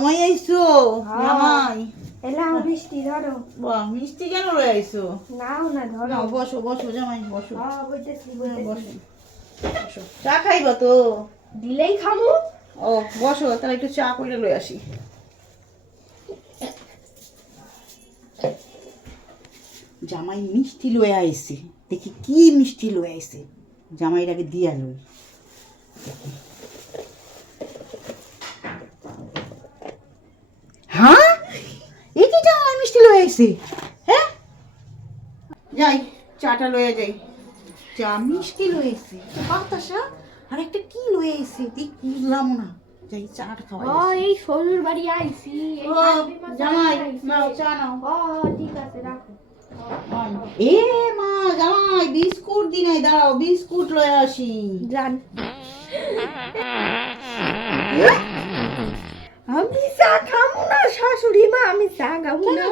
জামাই আইছো? জামাই এলাও মিষ্টি ধরো। বাহ, মিষ্টি কেন লয়ে আইছো? নাও না ধরো। নাও, বসো বসো জামাই, বসো। বইতেছি বসো বইতেছি। বসো। চা খাইবা তো? দিলেই খামু। ও বসো, তাহলে একটু চা করে লয়ে আসি। জামাই মিষ্টি লয়ে আইছে, দেখি কি মিষ্টি লয়ে আইছে। জামাইয়ের আগে দিয়া লই। হ্যাঁ, এই কি জামাই মিষ্টি লয়ে আইছে? হ্যাঁ, যাই চাটা লয়ে যাই। চা মিষ্টি লয়ে আইছে, বাতাসা আর একটা কি লয়ে আইছে ঠিক বুঝলাম না। যাই চাটা খাওয়াই ও আসি। এই শ্বশুর বাড়ি আইছি। এই ও শাশুড়ি মা জামাই, আইছে। নাও চা নাও। ও ঠিক আছে রাখো। এ মা, জামাই বিস্কুট দি নাই, দাঁড়াও বিস্কুট লয়ে আসি। জান আমি চা খামু না শাশুড়ি মা, আমি চা খাবো না।